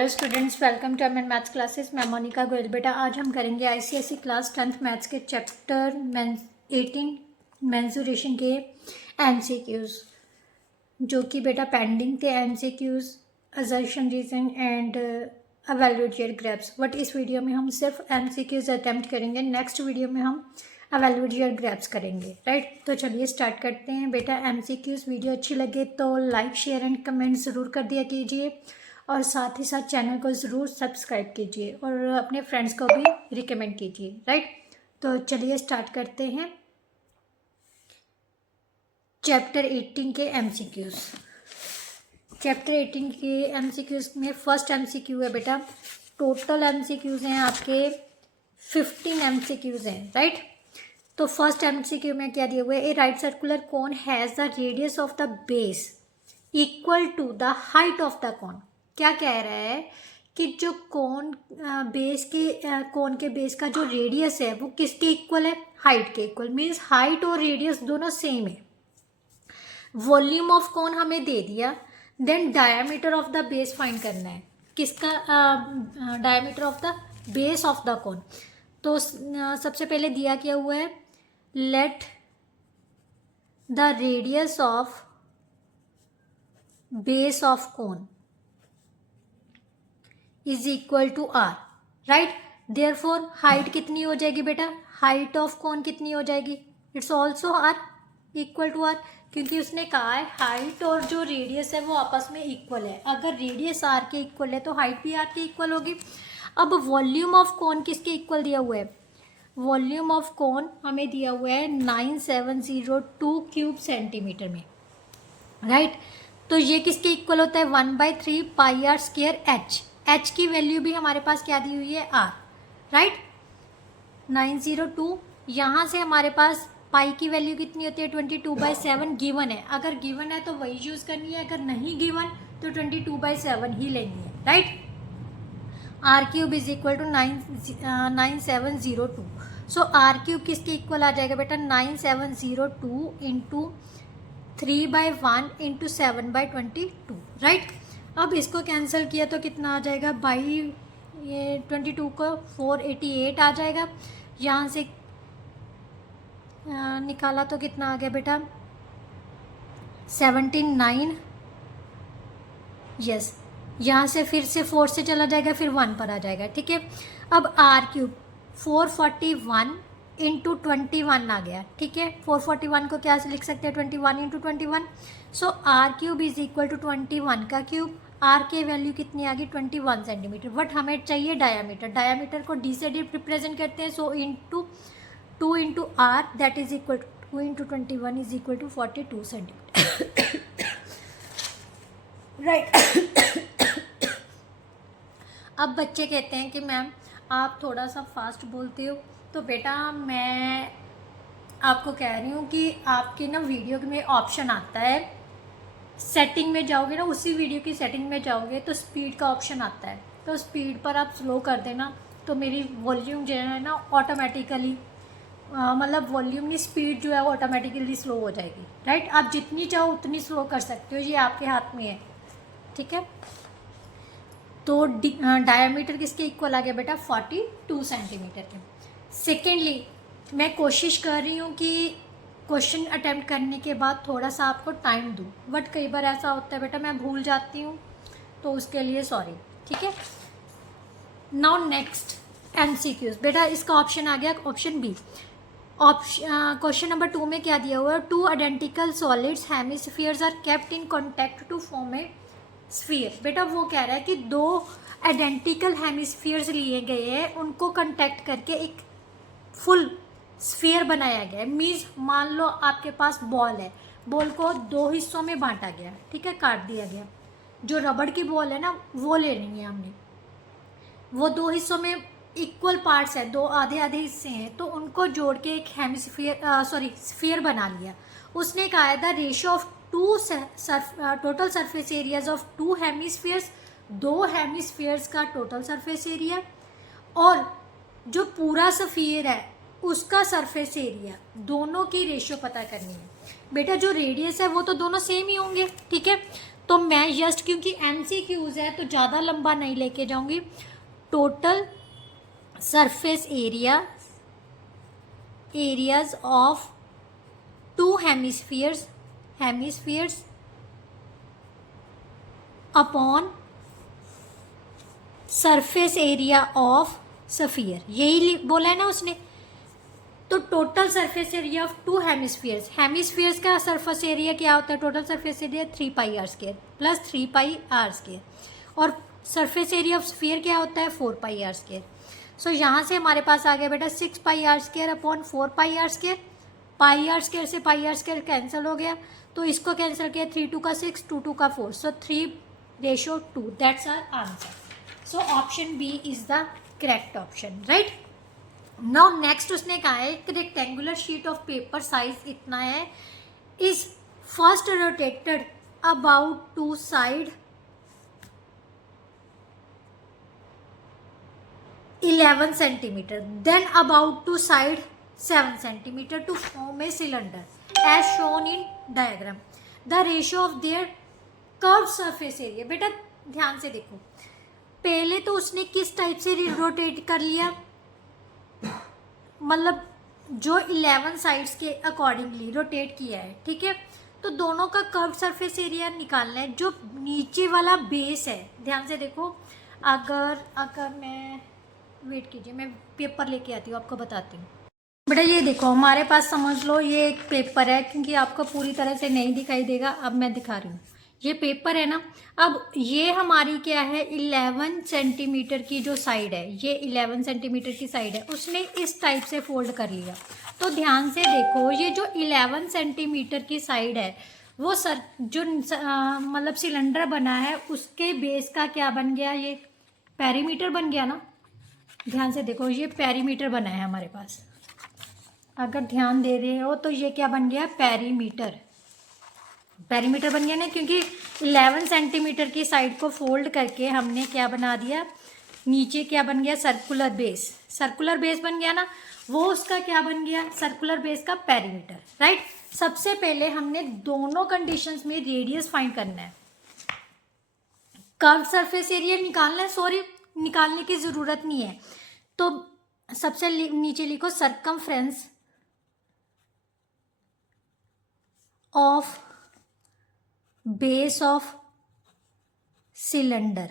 Hello students, welcome to Aman maths classes. मैं मोनिका गोयल। बेटा आज हम करेंगे आईसीएसई क्लास 10th मैथ्स के चैप्टर 18 मेंसुरेशन के एमसीक्यूज, जो कि बेटा पेंडिंग थे। MCQs, assertion, reason and evaluate your grasp. But इस वीडियो में हम सिर्फ एमसीक्यूज अटेम्प्ट करेंगे। नेक्स्ट वीडियो में हम एवेल्यूएट योर ग्रेप्स करेंगे, राइट। तो चलिए स्टार्ट करते हैं। बेटा एमसीक्यूज वीडियो अच्छी लगे तो लाइक, शेयर एंड कमेंट ज़रूर कर दिया कीजिए और साथ ही साथ चैनल को ज़रूर सब्सक्राइब कीजिए और अपने फ्रेंड्स को भी रिकमेंड कीजिए, राइट। तो चलिए स्टार्ट करते हैं चैप्टर 18 के एमसीक्यूज। चैप्टर 18 के एमसीक्यूज में फर्स्ट एमसीक्यू है बेटा, टोटल एमसीक्यूज हैं आपके 15 एमसीक्यूज हैं, राइट। तो फर्स्ट एमसीक्यू में क्या दिया हुआ है, a right circular cone has the radius of the base equal to the height of the cone. क्या कह रहा है कि जो कोन बेस के कोन के बेस का जो रेडियस है वो किसके इक्वल है, हाइट के इक्वल। मीन्स हाइट और रेडियस दोनों सेम है। वॉल्यूम ऑफ कोन हमें दे दिया, then diameter of the base find करना है। किसका diameter of the base of the cone. तो सबसे पहले दिया क्या हुआ है, let the radius of base of cone is equal to r, right. Therefore height कितनी हो जाएगी बेटा, हाइट ऑफ कोन कितनी हो जाएगी, it's also r, equal to r, क्योंकि उसने कहा है हाइट और जो रेडियस है वो आपस में इक्वल है। अगर रेडियस आर के इक्वल है तो हाइट भी आर के इक्वल होगी। अब वॉल्यूम ऑफ कोन किसके इक्वल दिया हुआ है, वॉल्यूम ऑफ कोन हमें दिया हुआ है 9702 क्यूब सेंटीमीटर में, राइट। तो ये किसके इक्वल होता है, 1/3 pi r square H. H की वैल्यू भी हमारे पास क्या दी हुई है, आर, राइट। 902, यहाँ से हमारे पास पाई की वैल्यू कितनी होती है, 22/7 गिवन है। अगर गिवन है तो वही यूज़ करनी है, अगर नहीं गिवन तो 22/7 ही लेनी है, right. R cube is equal to 9702। So r cube किसके इक्वल आ जाएगा बेटा, 9702 इंटू 3/1 इंटू 7/22, राइट। अब इसको कैंसिल किया तो कितना आ जाएगा, बाई ये 22 को 488 आ जाएगा। यहाँ से निकाला तो कितना आ गया बेटा, 79, यस। यहाँ से फिर से 4 से चला जाएगा, फिर 1 पर आ जाएगा, ठीक है। अब आर क्यूब 441 इंटू 21 आ गया, ठीक है। 441 को क्या से लिख सकते हैं, 21 into 21। So r cube is equal to 21 का क्यूब। आर के वैल्यू कितनी आ गई, 21 सेंटीमीटर। बट हमें चाहिए डायामीटर, डायामीटर को डी से डी रिप्रेजेंट करते हैं। So into 2 into r that is equal to 2 into 21 is equal to 42 centimetre, right. अब बच्चे कहते हैं कि मैम आप थोड़ा सा फास्ट बोलते हो। तो बेटा मैं आपको कह रही हूँ कि आपके ना वीडियो में ऑप्शन आता है, सेटिंग में जाओगे ना, उसी वीडियो की सेटिंग में जाओगे तो स्पीड का ऑप्शन आता है। तो स्पीड पर आप स्लो कर देना तो मेरी वॉल्यूम जो है ना ऑटोमेटिकली, मतलब वॉल्यूम नहीं, स्पीड जो है वो ऑटोमेटिकली स्लो हो जाएगी, राइट। आप जितनी चाहो उतनी स्लो कर सकते हो, ये आपके हाथ में है, ठीक है। तो डायमीटर किसके इक्वल आ गया बेटा, 42 सेंटीमीटर के। सेकेंडली मैं कोशिश कर रही हूँ कि क्वेश्चन अटेम्प्ट करने के बाद थोड़ा सा आपको टाइम दूँ, बट कई बार ऐसा होता है बेटा मैं भूल जाती हूँ, तो उसके लिए सॉरी, ठीक है। नाउ नेक्स्ट एमसीक्यूज बेटा, इसका ऑप्शन आ गया ऑप्शन बी। क्वेश्चन नंबर 2 में क्या दिया हुआ है, 2 identical solids hemispheres are kept in contact to form a sphere. बेटा वो कह रहा है कि 2 आइडेंटिकल हेमिस्फीयर्स लिए गए हैं, उनको कॉन्टैक्ट करके एक फुल स्फीयर बनाया गया है। मीन्स मान लो आपके पास बॉल है, बॉल को 2 हिस्सों में बांटा गया, ठीक है, काट दिया गया। जो रबड़ की बॉल है ना वो लेनी है हमने, वो 2 हिस्सों में इक्वल पार्ट्स है, 2 आधे आधे हिस्से हैं, तो उनको जोड़ के एक स्फीयर बना लिया। उसने कहा है the ratio of total surface areas of 2 hemispheres, 2 hemispheres का टोटल सरफेस एरिया और जो पूरा स्फीयर है उसका सरफेस एरिया, दोनों की रेशियो पता करनी है। बेटा जो रेडियस है वो तो दोनों सेम ही होंगे, ठीक है। तो मैं जस्ट क्योंकि MCQs है तो ज़्यादा लंबा नहीं लेके जाऊंगी। Total surface areas of 2 hemispheres upon surface area of sphere, यही बोला है ना उसने। तो total surface area of 2 hemispheres का सरफेस एरिया क्या होता है? Total surface area 3πr² plus 3πr², और सरफेस एरिया ऑफ स्फीयर क्या होता है? 4πr²। सो यहाँ से हमारे पास आ गया बेटा 6πr² अपॉन 4πr²। πr² से πr² कैंसिल हो गया, तो इसको कैंसिल किया, 3 2 का 6, 2 2 का 4, so 3:2। That's our answer. So option B is the correct option, right. Now next उसने कहा है एक rectangular sheet of paper size इतना है, is first rotated about to side 11 centimetre, then about to side 7 centimetre to form a cylinder as shown in diagram. The ratio of their curve surface area. बेटा ध्यान से देखो, पहले तो उसने किस टाइप से रोटेट कर लिया, मतलब जो 11 साइड्स के अकॉर्डिंगली रोटेट किया है, ठीक है। तो दोनों का कर्व सरफेस एरिया निकालना है। जो नीचे वाला बेस है, ध्यान से देखो, अगर मैं वेट कीजिए, मैं पेपर लेके आती हूँ, आपको बताती हूँ। बेटा ये देखो, हमारे पास समझ लो ये एक पेपर है, क्योंकि आपको पूरी तरह से नहीं दिखाई देगा, अब मैं दिखा रही हूँ। ये पेपर है ना, अब ये हमारी क्या है, 11 सेंटीमीटर की जो साइड है, ये 11 सेंटीमीटर की साइड है, उसने इस टाइप से फोल्ड कर लिया। तो ध्यान से देखो, ये जो 11 सेंटीमीटर की साइड है, वो जो मतलब सिलेंडर बना है, उसके बेस का क्या बन गया, ये पेरीमीटर बन गया ना। ध्यान से देखो, ये पेरीमीटर बना है हमारे पास, अगर ध्यान दे रहे हो तो ये क्या बन गया, पेरीमीटर बन गया ना, क्योंकि 11 सेंटीमीटर की साइड को फोल्ड करके हमने क्या बना दिया, नीचे क्या बन गया, सर्कुलर बेस बन गया ना, वो उसका क्या बन गया, सर्कुलर बेस का पेरीमीटर, राइट। सबसे पहले हमने दोनों कंडीशंस में रेडियस फाइंड करना है, कर्व सरफेस एरिया निकालना है, सॉरी निकालने की जरूरत नहीं है। तो सबसे नीचे लिखो circumference of base of cylinder,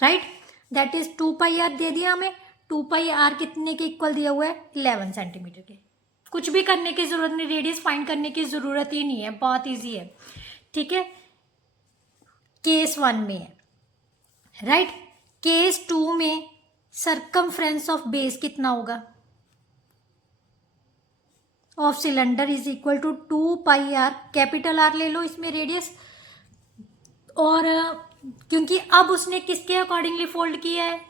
right, that is 2πr दे दिया हमें। 2πr कितने के इक्वल दिया हुआ है, 11 सेंटीमीटर के। कुछ भी करने की जरूरत नहीं, रेडियस फाइंड करने की जरूरत ही नहीं है, बहुत इजी है, ठीक है। केस 1 में है, राइट। केस 2 में सरकमफ्रेंस ऑफ बेस कितना होगा, of cylinder is equal to 2πr, capital R ले लो इसमें रेडियस, और क्योंकि अब उसने किसके अकॉर्डिंगली फोल्ड किया है,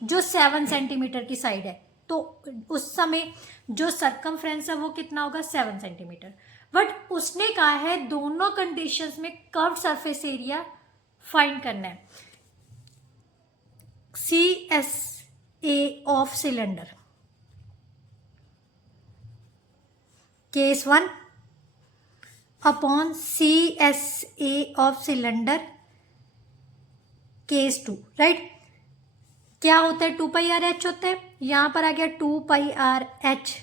जो 7 सेंटीमीटर की साइड है, तो उस समय जो सरकमफ्रेंस है वो कितना होगा, 7 सेंटीमीटर। बट उसने कहा है दोनों कंडीशंस में कर्व सरफेस एरिया फाइंड करना है, CSA of cylinder. Case 1 upon CSA of cylinder, case 2, right. क्या होता है, 2πrh होता है, यहां पर आ गया 2πrh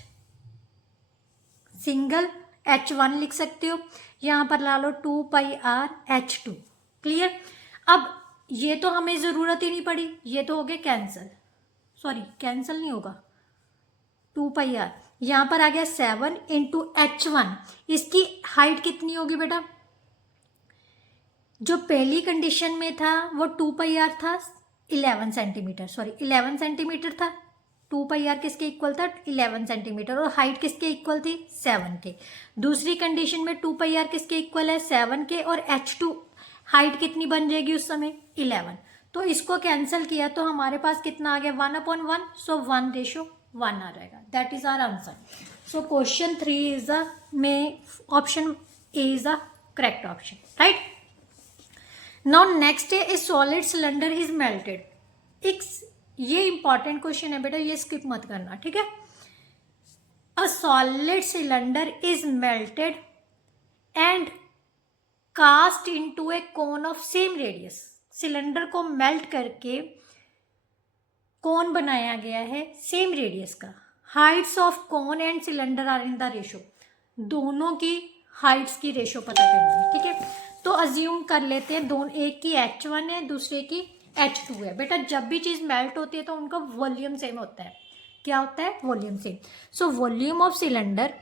सिंगल, H1 लिख सकते हो, यहां पर ला लो 2πrh2, क्लियर। अब ये तो हमें जरूरत ही नहीं पड़ी, ये तो हो गया कैंसिल, सॉरी कैंसिल नहीं होगा, 2πr यहां पर आ गया 7 इंटू H1। इसकी हाइट कितनी होगी बेटा, जो पहली कंडीशन में था वो 2πr था 11 सेंटीमीटर, सॉरी 11 सेंटीमीटर था, 2πr किसके इक्वल था, 11 सेंटीमीटर, और हाइट किसके इक्वल थी, 7 के। दूसरी कंडीशन में 2πr किसके इक्वल है, 7 के, और H2 हाइट कितनी बन जाएगी उस समय, 11। तो इसको कैंसिल किया तो हमारे पास कितना आ गया, 1/1, सो 1:1 आ जाएगा, that is our answer. So question 3 is the में option A is the correct option, right. Now next है, a solid cylinder is melted. ये इंपॉर्टेंट क्वेश्चन है बेटा, ये स्किप मत करना, ठीक है। A solid cylinder is melted and cast into a cone of same radius, cylinder को मेल्ट करके कोन बनाया गया है सेम रेडियस का। Heights of cone and cylinder are in the ratio, दोनों की हाइट्स की रेशो पता करनी है, ठीक है। तो अज्यूम कर लेते हैं दोनों, एक की H1 है दूसरे की H2 है। बेटा जब भी चीज़ मेल्ट होती है तो उनका वॉल्यूम सेम होता है। क्या होता है? Volume same. So volume of cylinder,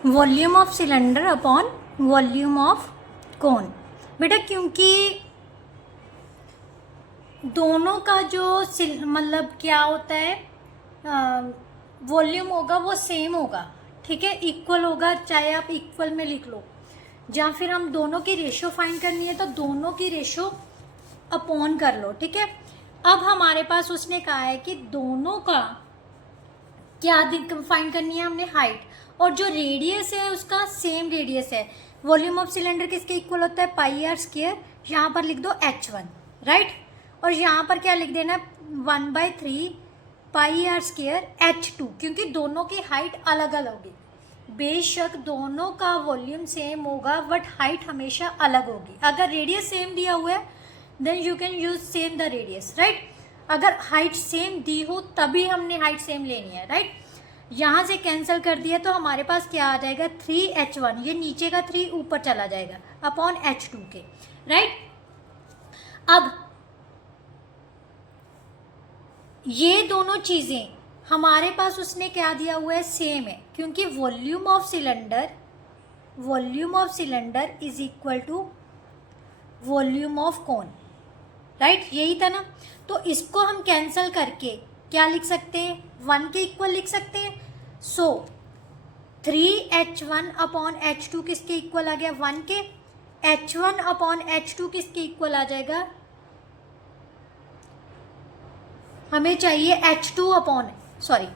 volume of cylinder upon volume of कोन। बेटा क्योंकि दोनों का जो मतलब क्या होता है, वॉल्यूम होगा वो सेम होगा, ठीक है, इक्वल होगा, चाहे आप इक्वल में लिख लो, या फिर हम दोनों की रेशो फाइंड करनी है तो दोनों की रेशो अपॉन कर लो, ठीक है। अब हमारे पास उसने कहा है कि दोनों का क्या फाइंड करनी है हमने, हाइट, और जो रेडियस है उसका सेम रेडियस है। वॉल्यूम ऑफ सिलेंडर किसके इक्वल होता है? पाई आर स्क्वायर, यहाँ पर लिख दो H1, राइट, और यहाँ पर क्या लिख देना, 1/3 पाई आर स्क्वायर H2, क्योंकि दोनों की हाइट अलग अलग होगी। बेशक दोनों का वॉल्यूम सेम होगा बट हाइट हमेशा अलग होगी। अगर रेडियस सेम दिया हुआ है then you can use same the radius, right. अगर हाइट सेम दी हो तभी हमने हाइट सेम लेनी है, राइट। यहाँ से कैंसिल कर दिया तो हमारे पास क्या आ जाएगा, 3H1, ये नीचे का 3 ऊपर चला जाएगा अपॉन H2 के, राइट। अब ये दोनों चीज़ें हमारे पास उसने क्या दिया हुआ है, सेम है, क्योंकि volume of cylinder is equal to volume of cone, right, यही था ना। तो इसको हम कैंसिल करके क्या लिख सकते हैं, 1 के इक्वल लिख सकते हैं। सो 3H1 अपॉन H2 किसके इक्वल आ गया, 1 के। H1 अपॉन H2 किसके इक्वल आ जाएगा, हमें चाहिए H2 अपॉन, सॉरी,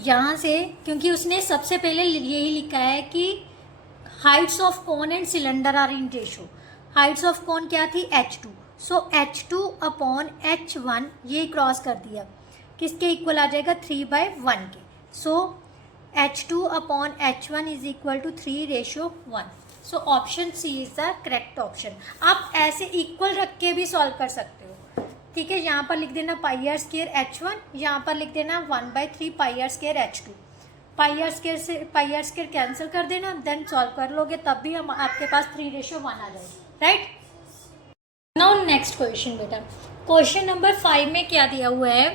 यहाँ से क्योंकि उसने सबसे पहले यही लिखा है कि heights of cone and cylinder are in ratio. Heights of cone क्या थी, H2, सो H2 अपॉन H1 ये क्रॉस कर दिया, किसके इक्वल आ जाएगा, 3/1 के। So H2 upon H1 is equal to 3:1। So option C is the correct option. आप ऐसे इक्वल रख के भी सॉल्व कर सकते हो, ठीक है। यहाँ पर लिख देना पाई आर स्क्वायर H1, यहाँ पर लिख देना 1/3 pi r square H2। Pi r square से पाई आर स्क्वायर कैंसिल कर देना, देन सॉल्व कर लोगे, तब भी हम आपके पास 3:1 आ जाएगी, राइट। नाउ नेक्स्ट क्वेश्चन बेटा, क्वेश्चन नंबर 5 में क्या दिया हुआ है,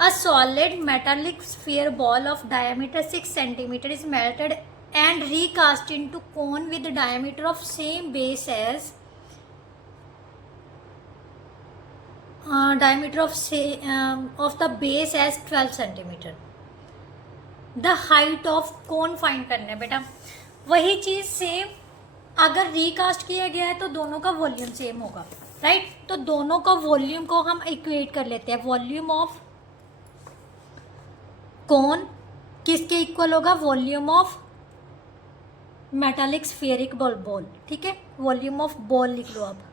a solid metallic sphere ball of diameter 6 centimetre is melted and recast into cone with diameter of same base as diameter of the base as 12 centimeter. The height of cone find करना है बेटा। वही चीज़ same, अगर recast किया गया है तो दोनों का वॉल्यूम सेम होगा, राइट। तो दोनों का वॉल्यूम को हम इक्वेट कर लेते हैं। वॉल्यूम ऑफ कोन किसके इक्वल होगा, volume of metallic spheric ball, ठीक है। वॉल्यूम ऑफ बॉल लिख लो आप,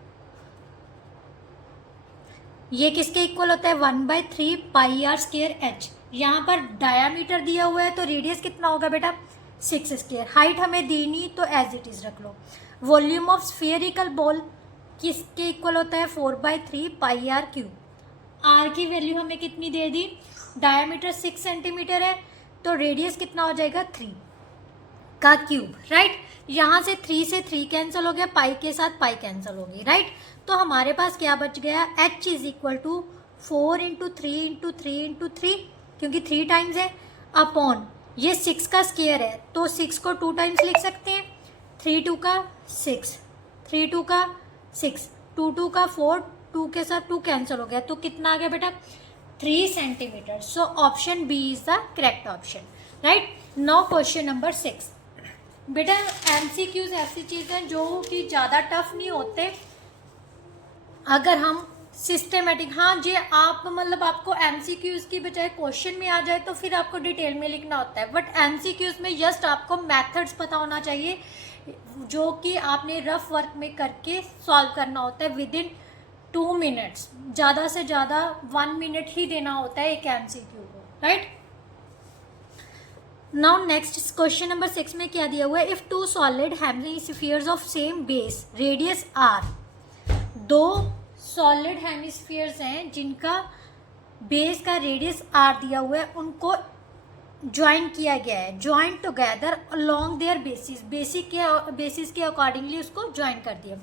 ये किसके इक्वल होता है, 1/3 पाई आर स्क्वायर H। यहाँ पर डायामीटर दिया हुआ है तो रेडियस कितना होगा बेटा, 6 स्क्वायर। हाइट हमें दी नहीं तो एज इट इज रख लो। वॉल्यूम ऑफ स्फेरिकल बॉल किसके इक्वल होता है, 4/3 पाई आर क्यूब। आर की वैल्यू हमें कितनी दे दी, डायामीटर 6 सेंटीमीटर है तो रेडियस कितना हो जाएगा, 3 का क्यूब, राइट। यहाँ से 3 से 3 कैंसिल हो गया, पाई के साथ पाई कैंसिल हो गई, राइट। तो हमारे पास क्या बच गया, H इज इक्वल टू 4 × 3 × 3 × 3, क्योंकि 3 टाइम्स है, अपॉन ये 6 का स्क्वायर है तो 6 को 2 टाइम्स लिख सकते हैं। 3 2 का 6, 3 2 का 6, 2 2 का 4, 2 के साथ 2 कैंसिल हो गया, तो कितना आ गया बेटा, 3 centimetre. So option B is the correct option, right. Now question number 6 बेटा, MCQs ऐसी चीज़ हैं जो कि ज़्यादा टफ नहीं होते अगर हम सिस्टेमेटिक, हाँ जी, आप मतलब आपको MCQs की बजाय क्वेश्चन में आ जाए तो फिर आपको डिटेल में लिखना होता है, बट MCQs में जस्ट आपको मेथड्स पता होना चाहिए जो कि आपने रफ वर्क में करके सॉल्व करना होता है विद इन 2 मिनट्स, ज़्यादा से ज़्यादा 1 मिनट ही देना होता है एक MCQ को, right. Now next question number 6 में क्या दिया हुआ है, if two solid hemispheres of same base radius r, दो सॉलिड हेमिस्फीयर्स हैं जिनका बेस का रेडियस आर दिया हुआ है, उनको ज्वाइन किया गया है, join together along their bases, bases के अकॉर्डिंगली उसको ज्वाइन कर दिया,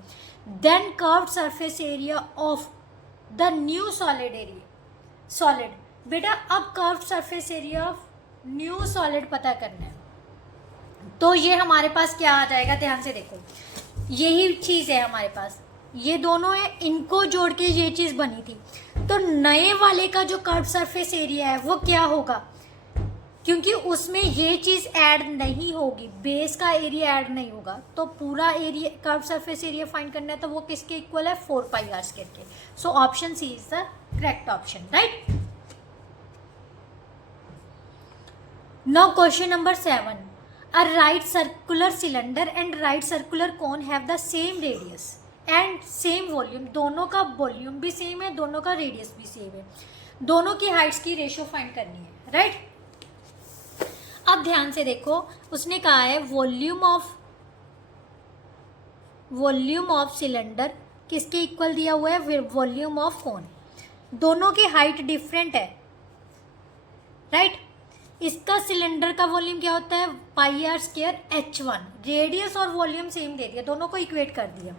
then curved surface area of the new solid area solid. बेटा अब curved surface area of new solid पता करना है, तो ये हमारे पास क्या आ जाएगा, ध्यान से देखो, यही चीज़ है हमारे पास, ये दोनों है, इनको जोड़ के ये चीज़ बनी थी। तो नए वाले का जो कर्व सरफेस एरिया है वो क्या होगा, क्योंकि उसमें ये चीज़ ऐड नहीं होगी, बेस का एरिया ऐड नहीं होगा, तो पूरा area curve surface area find करना है, तो वो किसके इक्वल है, 4πr² के। So option C is the correct option, right. Now question number 7, a right circular cylinder and right circular cone have the same radius and same volume, दोनों का volume भी सेम है, दोनों का रेडियस भी same है, दोनों की हाइट्स की रेशियो फाइंड करनी है, राइट। अब ध्यान से देखो, उसने कहा है वॉल्यूम ऑफ सिलेंडर किसके इक्वल दिया हुआ है, वॉल्यूम ऑफ कोन, दोनों की हाइट डिफरेंट है, राइट। इसका सिलेंडर का वॉल्यूम क्या होता है, πr² h1, रेडियस और वॉल्यूम सेम दे दिया, दोनों को इक्वेट कर दिया।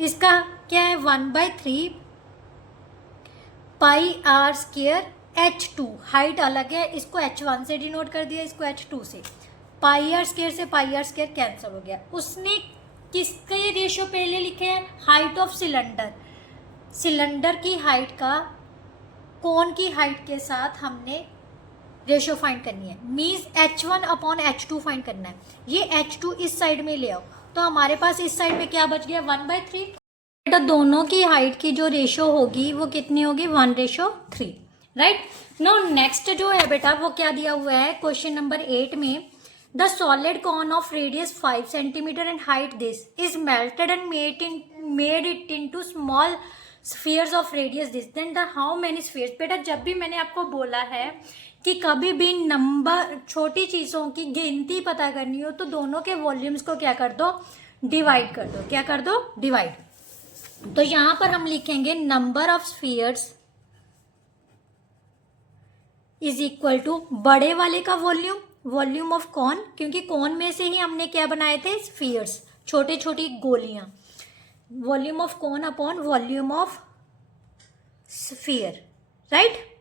इसका क्या है, 1/3 πr² h2, हाइट अलग है, इसको h1 से डिनोट कर दिया, इसको h2 से, πr² से πr² कैंसिल हो गया। उसने किसके रेशियो पहले लिखे हैं, हाइट ऑफ सिलेंडर, सिलेंडर की हाइट का कोन की हाइट के साथ हमने रेशियो फाइंड करनी है, मीन्स h1/h2 फाइंड करना है। ये h2 इस साइड में ले आओ, तो हमारे पास इस साइड में क्या बच गया, 1/3। तो दोनों की हाइट की जो रेशियो होगी वो कितनी होगी, 1/3, राइट। नाउ नेक्स्ट जो है बेटा वो क्या दिया हुआ है क्वेश्चन नंबर 8 में, the solid cone of radius 5 centimetre and height this is melted and made it into small spheres of radius this, then the how many spheres. बेटा जब भी मैंने आपको बोला है कि कभी भी नंबर, छोटी चीज़ों की गिनती पता करनी हो तो दोनों के वॉल्यूम्स को क्या कर दो, डिवाइड कर दो, क्या कर दो, डिवाइड। तो यहाँ पर हम लिखेंगे number of spheres is equal to बड़े वाले का वॉल्यूम, वॉल्यूम ऑफ कॉन, क्योंकि कॉन में से ही हमने क्या बनाए थे, स्फीयर्स, छोटी छोटी गोलियां, volume of cone upon volume of sphere, right.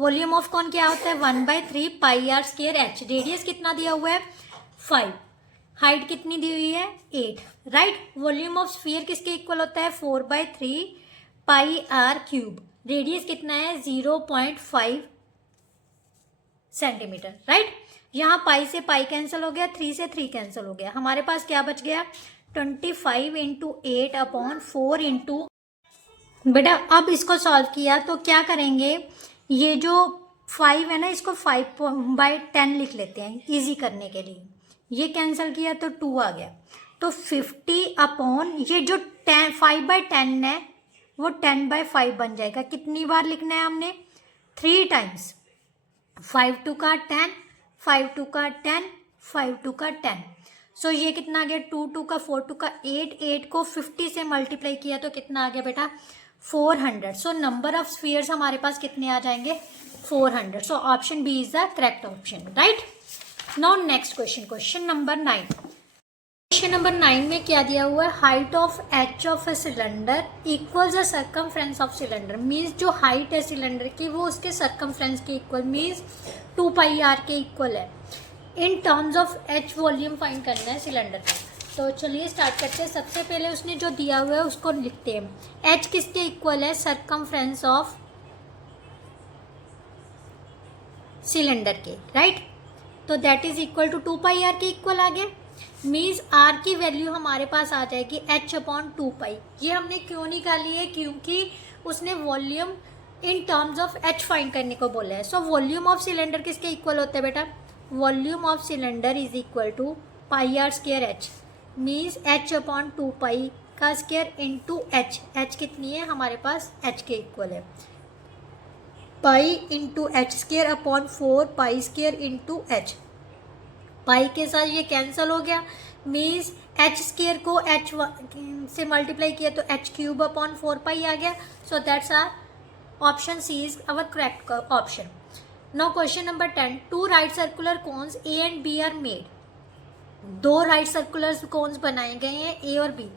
Volume of cone क्या होता है, 1/3 πr² h, रेडियस कितना दिया हुआ है, 5, हाइट कितनी दी हुई है, 8, राइट। वॉल्यूम ऑफ स्फीयर किसके इक्वल होता है, 4/3 πr³, रेडियस कितना है, 0.5 सेंटीमीटर, राइट। यहाँ पाई से पाई कैंसिल हो गया, 3 से 3 कैंसिल हो गया, हमारे पास क्या बच गया, 25 × 8/4 बेटा अब इसको सॉल्व किया तो क्या करेंगे, ये जो 5 है ना, इसको 5/10 लिख लेते हैं इजी करने के लिए, ये कैंसिल किया तो 2 आ गया, तो 50 ये जो 5/10 है वो 10/5 बन जाएगा। कितनी बार लिखना है हमने, 3 टाइम्स, 5 2 का 10, 5 2 का 10, 5 2 का 10, सो ये कितना आ गया, 2 2 का 4 2 का 8, 8 को 50 से मल्टीप्लाई किया तो कितना आ गया बेटा, 400। सो नंबर ऑफ स्फीयर्स हमारे पास कितने आ जाएंगे, 400। So option B is the correct option, right. Now next question, question number 9। Question number 9 में क्या दिया हुआ है, height of h of a cylinder equals the circumference of cylinder, means जो हाइट है सिलेंडर की वो उसके सर्कमफ्रेंस के इक्वल, मीन्स 2πr के इक्वल है। इन terms of H volume find करना है सिलेंडर का। तो चलिए स्टार्ट करते हैं। सबसे पहले उसने जो दिया हुआ है उसको लिखते हैं। एच किसके इक्वल है, सर्कमफ्रेंस ऑफ सिलेंडर के, राइट। तो that is equal to 2πr के इक्वल आ गया, मीन्स आर की वैल्यू हमारे पास आ जाएगी h/2π। ये हमने क्यों निकाली है, क्योंकि उसने volume in terms of h find करने को बोला है। सो वॉल्यूम ऑफ सिलेंडर किसके इक्वल होता है बेटा, volume of cylinder is equal to πr² h, means h/2π का स्क्वायर इंटू एच। एच कितनी है हमारे पास, h के इक्वल है, pi into h² upon 4π² into h। Pi के साथ ये कैंसिल हो गया, मीन्स एच स्केयर को एच से मल्टीप्लाई किया तो एच क्यूब अपॉन 4 पाई आ गया. So that's our option C is our correct option. Now question number 10. Two right circular cones A and B are made. दो right circular cones बनाए गए हैं ए और B.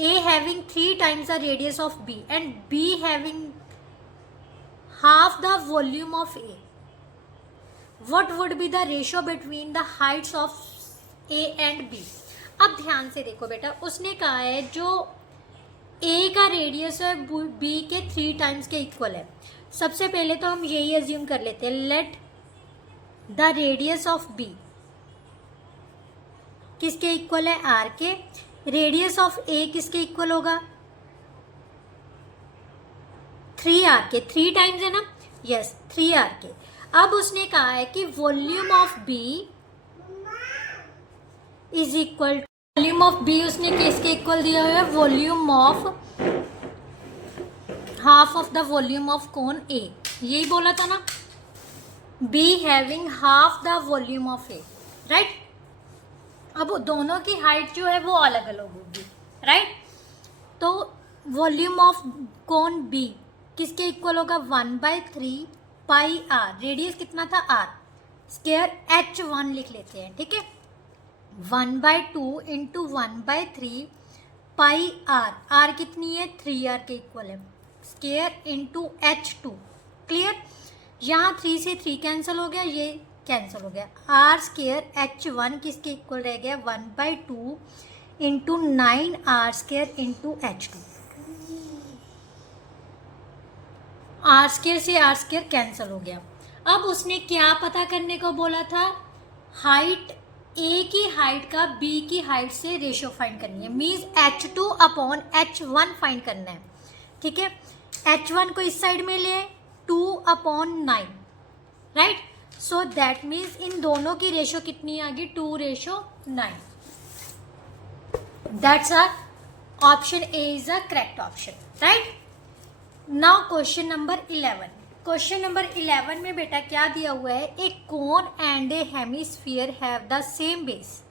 A having 3 times the radius of B and B having half the volume of A. What would be the ratio between the heights of A and B? अब ध्यान से देखो बेटा, उसने कहा है जो A का रेडियस है B के 3 times के इक्वल है. सबसे पहले तो हम यही अज्यूम कर लेते हैं, late the radius of B किसके इक्वल है, R के. रेडियस ऑफ A किसके इक्वल होगा, 3R के. 3 times है ना, यस 3R के. अब उसने कहा है कि volume of B is equal, volume of B उसने किसके इक्वल दिया हुआ है, volume of half of the volume of cone A. यही बोला था ना, B having half the volume of A, right. अब दोनों की हाइट जो है वो अलग अलग होगी, राइट. तो वॉल्यूम ऑफ कोन B किसके इक्वल होगा, 1/3 पाई आर. रेडियस कितना था, R स्क्वायर H1 लिख लेते हैं, ठीक है. 1/2 इंटू 1/3 पाई आर. R कितनी है, 3R के इक्वल है, स्क्वायर इंटू H2. क्लियर. यहाँ 3 से 3 कैंसिल हो गया, ये कैंसिल हो गया. R स्क्वायर H1 किसके इक्वल रह गया, 1/2 into 9R square into H2. R square से आर स्क्वायर कैंसिल हो गया. अब उसने क्या पता करने को बोला था, हाइट ए की हाइट का बी की हाइट से रेशियो फाइंड करनी है, means H2 upon H1 find करना है, ठीक है. H1 को इस साइड में ले, 2/9, राइट. सो दैट मीन्स इन दोनों की रेशियो कितनी आ गई, 2:9. That's our option A is a correct option, right. Now question number 11. Question number 11 में बेटा क्या दिया हुआ है, a cone and a hemisphere have the same base.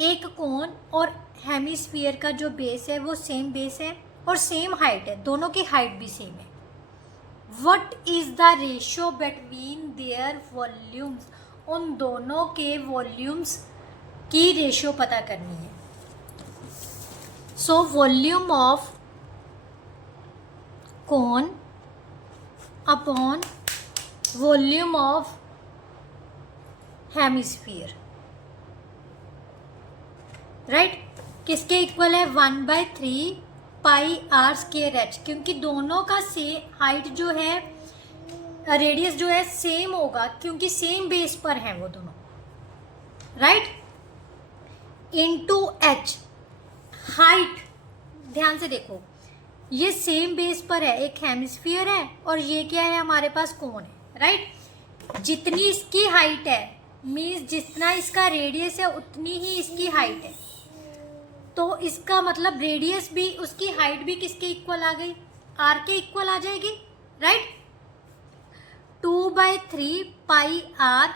एक कोन और हेमिस्फीयर का जो बेस है वो सेम बेस है और सेम हाइट है, दोनों की हाइट भी सेम है. What is the ratio between their volumes. उन दोनों के वॉल्यूम्स की रेशियो पता करनी है. So volume of cone upon volume of hemisphere, right, किसके इक्वल है, 1/3 पाई आर स्क्वायर H. क्योंकि दोनों का हाइट जो है, रेडियस जो है सेम होगा, क्योंकि सेम बेस पर हैं वो दोनों, राइट. Into H height. ध्यान से देखो, ये सेम बेस पर है, एक हेमिस्फीयर है और ये क्या है, हमारे पास कोन है, राइट. जितनी इसकी हाइट है, मीन्स जितना इसका रेडियस है उतनी ही इसकी हाइट है. तो इसका मतलब रेडियस भी, उसकी हाइट भी किसके इक्वल आ गई, R के इक्वल आ जाएगी, राइट. 2/3 पाई R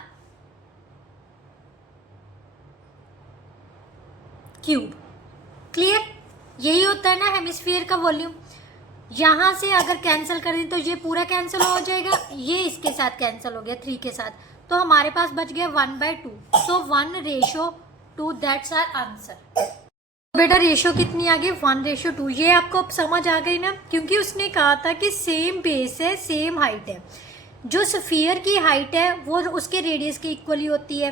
क्यूब. क्लियर. यही होता है ना हेमिस्फीयर का वॉल्यूम. यहाँ से अगर कैंसिल कर दें तो ये पूरा कैंसिल हो जाएगा, ये इसके साथ कैंसिल हो गया 3 के साथ, तो हमारे पास बच गया 1/2. सो 1:2. That's our answer. बेटा रेशियो कितनी आ गई, 1:2. ये आपको अब समझ आ गई ना, क्योंकि उसने कहा था कि सेम बेस है, सेम हाइट है. जो स्फीयर की हाइट है वो उसके रेडियस के इक्वल ही होती है,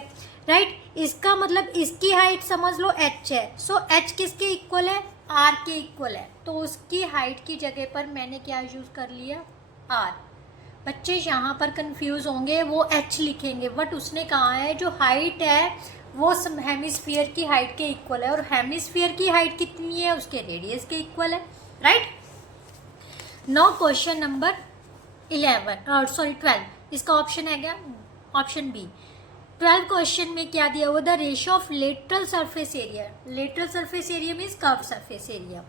राइट. इसका मतलब इसकी हाइट समझ लो H है. सो H किसके इक्वल है, R के इक्वल है. तो उसकी हाइट की जगह पर मैंने क्या यूज़ कर लिया, R. बच्चे यहाँ पर कंफ्यूज होंगे, वो H लिखेंगे, बट उसने कहा है जो हाइट है वो हेमिस्फीयर की हाइट के इक्वल है, और हेमिस्फीयर की हाइट कितनी है, उसके रेडियस के इक्वल है, राइट. Now question number 12. इसका ऑप्शन है क्या, ऑप्शन बी. 12 क्वेश्चन में क्या दिया हुआ, the ratio of lateral surface area. Lateral surface area means curve surface area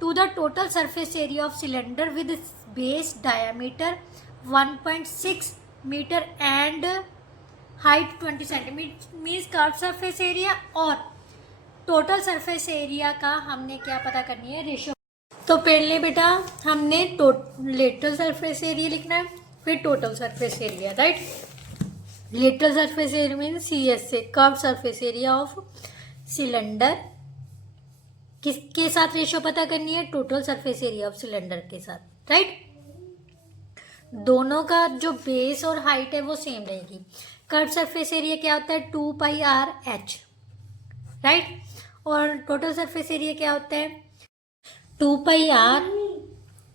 to the total surface area of cylinder with base diameter 1.6 metre and height 20 centimetre means curve surface area, और total surface area का हमने क्या पता करनी है, ratio. तो पहले बेटा हमने लेटरल सरफेस एरिया लिखना है, फिर total surface area, right. Lateral surface area mean CSA, curve surface area of cylinder, किसके साथ रेशियो पता करनी है, total surface area of cylinder के साथ, राइट। दोनों का जो बेस और हाइट है वो सेम रहेगी। कर्व सरफेस एरिया क्या होता है, 2πr/h, राइट। और टोटल सरफेस एरिया क्या होता है, 2πr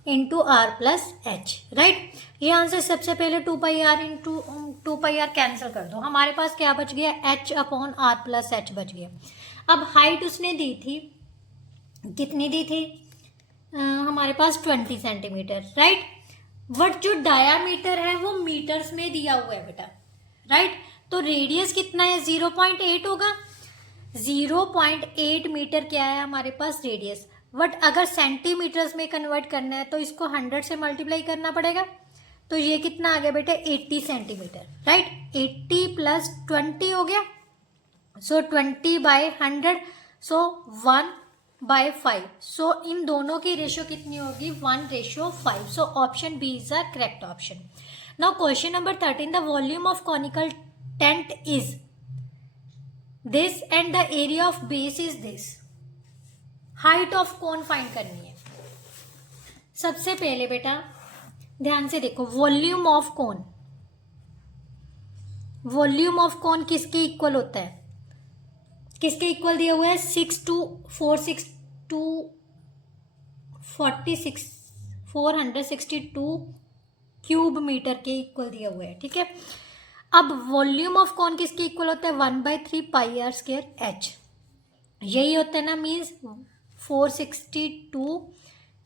× r+h, राइट। यहाँ से सबसे पहले 2πr कैंसिल कर दो, हमारे पास क्या बच गया, h/r+h बच गया। अब हाइट उसने दी थी, कितनी दी थी, हमारे पास 20 सेंटीमीटर, राइट। बट जो डायामीटर है वो मीटर्स में दिया हुआ है बेटा, राइट। तो रेडियस कितना है, 0.8 होगा। 0.8 मीटर क्या है हमारे पास रेडियस, बट अगर सेंटीमीटर्स में कन्वर्ट करना है तो इसको 100 से मल्टीप्लाई करना पड़ेगा। तो ये कितना आ गया बेटा, 80 सेंटीमीटर, राइट। 80 + 20 हो गया, सो 20/100, सो 1/5। सो इन दोनों की रेशियो कितनी होगी, 1:5। So option B is the correct option. Now question number 13, the volume of conical tent is this and the area of base is this. Height of cone find करनी है। सबसे पहले बेटा ध्यान से देखो, volume of cone, volume of cone किसके equal होता है, किसके इक्वल दिया हुआ है, 462 क्यूब मीटर के इक्वल दिया हुआ है, ठीक है। अब वॉल्यूम ऑफ कोन किसके इक्वल होता है, 1/3πr²h, यही होता है ना, मीन्स 462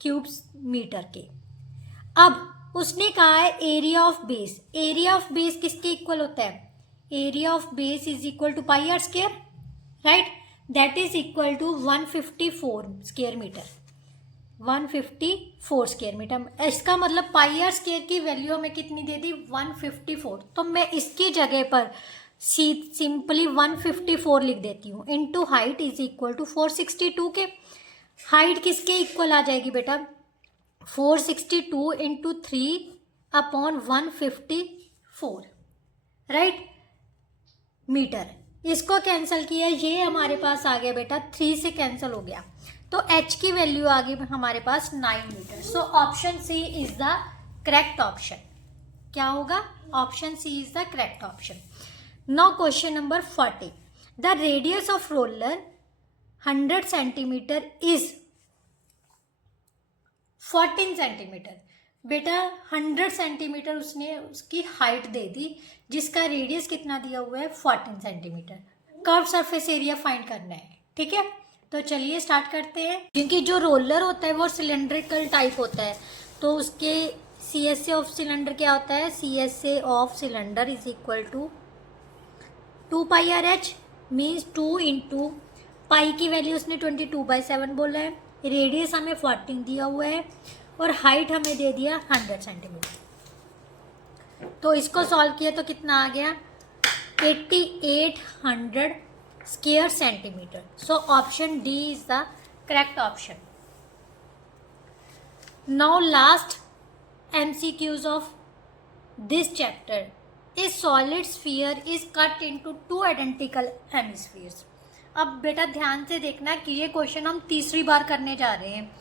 क्यूब मीटर के। अब उसने कहा है area of base, area of base किसके इक्वल होता है, area of base is equal to πr², right, that is equal to 154 square metre, 154 square metre. इसका मतलब πr² की वैल्यू हमें कितनी दे दी, 154। तो मैं इसकी जगह पर सिंपली 154 लिख देती हूँ, into height is equal to 462 के। हाइट किसके इक्वल आ जाएगी बेटा, 462 × 3/154, राइट, मीटर। इसको कैंसिल किया, ये हमारे पास आ गया बेटा 3 से कैंसिल हो गया, तो h की वैल्यू आ गई हमारे पास 9 metre. So option C is the correct option. क्या होगा, option C is the correct option. Now question number 40, the radius of roller 100 centimetre is 14 centimetre. बेटा 100 सेंटीमीटर उसने उसकी हाइट दे दी, जिसका रेडियस कितना दिया हुआ है, 14 centimetre. Curve surface area find करना है, ठीक है। तो चलिए स्टार्ट करते हैं। क्योंकि जो रोलर होता है वो सिलेंड्रिकल टाइप होता है, तो उसके CSA ऑफ सिलेंडर क्या होता है, CSA of cylinder is equal to 2πr/h, means 2 × pi की वैल्यू उसने 22/7 बोला है, रेडियस हमें 14 दिया हुआ है, और हाइट हमें दे दिया 100 सेंटीमीटर। तो इसको सॉल्व किया तो कितना आ गया, 8800 square centimetre. So option D is the correct option. Now last MCQs of this chapter is solid sphere is cut into 2 identical hemispheres. अब बेटा ध्यान से देखना कि ये क्वेश्चन हम तीसरी बार करने जा रहे हैं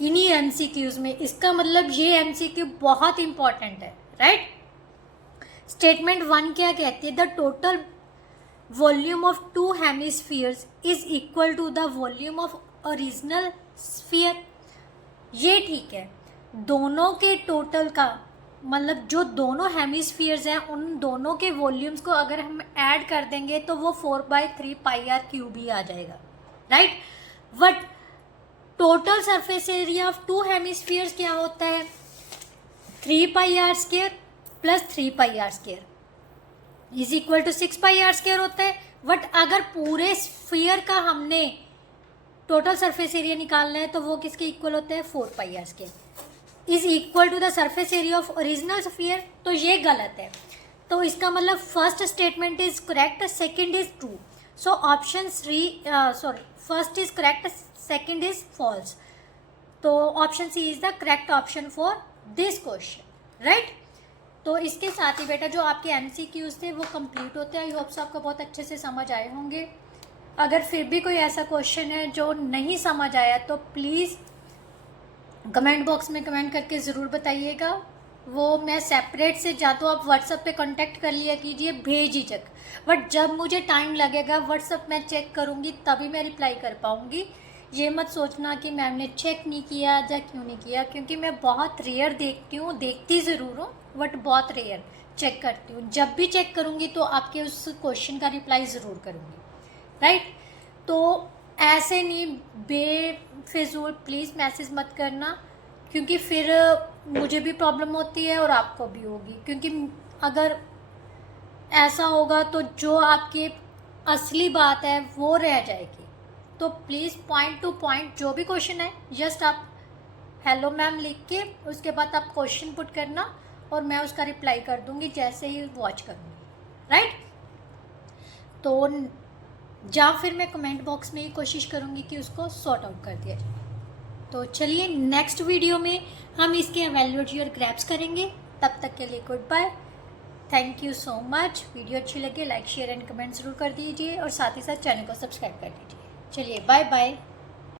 इन्हीं MCQs में। इसका मतलब ये MCQ बहुत इंपॉर्टेंट है, राइट। स्टेटमेंट 1 क्या कहती है, the total volume of 2 hemispheres is equal to the volume of original sphere. ये ठीक है, दोनों के टोटल का मतलब जो दोनों हेमिस्फीयर्स हैं उन दोनों के वॉल्यूम्स को अगर हम ऐड कर देंगे तो वो 4/3πr³ ही आ जाएगा, right. But total surface area of 2 hemispheres क्या होता है, 3πr² + 3πr² is equal to 6πr² होता है। बट अगर पूरे स्फीयर का हमने टोटल सरफेस एरिया निकालना है तो वो किसके इक्वल होता है, 4πr² is equal to the surface area of original sphere. तो ये गलत है, तो इसका मतलब first statement is correct, second is true. So option first is correct, second is false. तो option C is the correct option for this question, right. तो इसके साथ ही बेटा जो आपके MCQs थे वो कंप्लीट होते हैं. आई होप सो आपको बहुत अच्छे से समझ आए होंगे. अगर फिर भी कोई ऐसा क्वेश्चन है जो नहीं समझ आया तो प्लीज़ कमेंट बॉक्स में कमेंट करके ज़रूर बताइएगा. वो मैं सेपरेट से या तो आप व्हाट्सएप पे कांटेक्ट कर लिया कीजिए बेझिझक, बट जब मुझे टाइम लगेगा व्हाट्सएप में चेक करूँगी तभी मैं रिप्लाई कर पाऊँगी. ये मत सोचना कि मैम ने चेक नहीं किया या क्यों नहीं किया, क्योंकि मैं बहुत रेयर देखती हूँ, देखती ज़रूर हूँ बट बहुत रेयर चेक करती हूँ. जब भी चेक करूँगी तो आपके उस क्वेश्चन का रिप्लाई ज़रूर करूँगी, राइट. तो ऐसे नहीं बेफिजूल प्लीज़ मैसेज मत करना, क्योंकि फिर मुझे भी प्रॉब्लम होती है और आपको भी होगी. क्योंकि अगर ऐसा होगा तो जो आपकी असली बात है वो रह जाएगी. तो प्लीज़ पॉइंट टू पॉइंट जो भी क्वेश्चन है जस्ट आप हेलो मैम लिख के उसके बाद आप क्वेश्चन पुट करना और मैं उसका रिप्लाई कर दूंगी जैसे ही वॉच करूँगी, राइट. तो या फिर मैं कमेंट बॉक्स में ही कोशिश करूँगी कि उसको सॉर्ट आउट कर दिया जाए. तो चलिए नेक्स्ट वीडियो में हम इसके एवेल्यूएट योर ग्रैप्स करेंगे. तब तक के लिए good bye. Thank you so much. Video अच्छी लगे लाइक शेयर एंड कमेंट ज़रूर कर दीजिए और साथ ही साथ चैनल को सब्सक्राइब कर दीजिए. चलिए बाय बाय.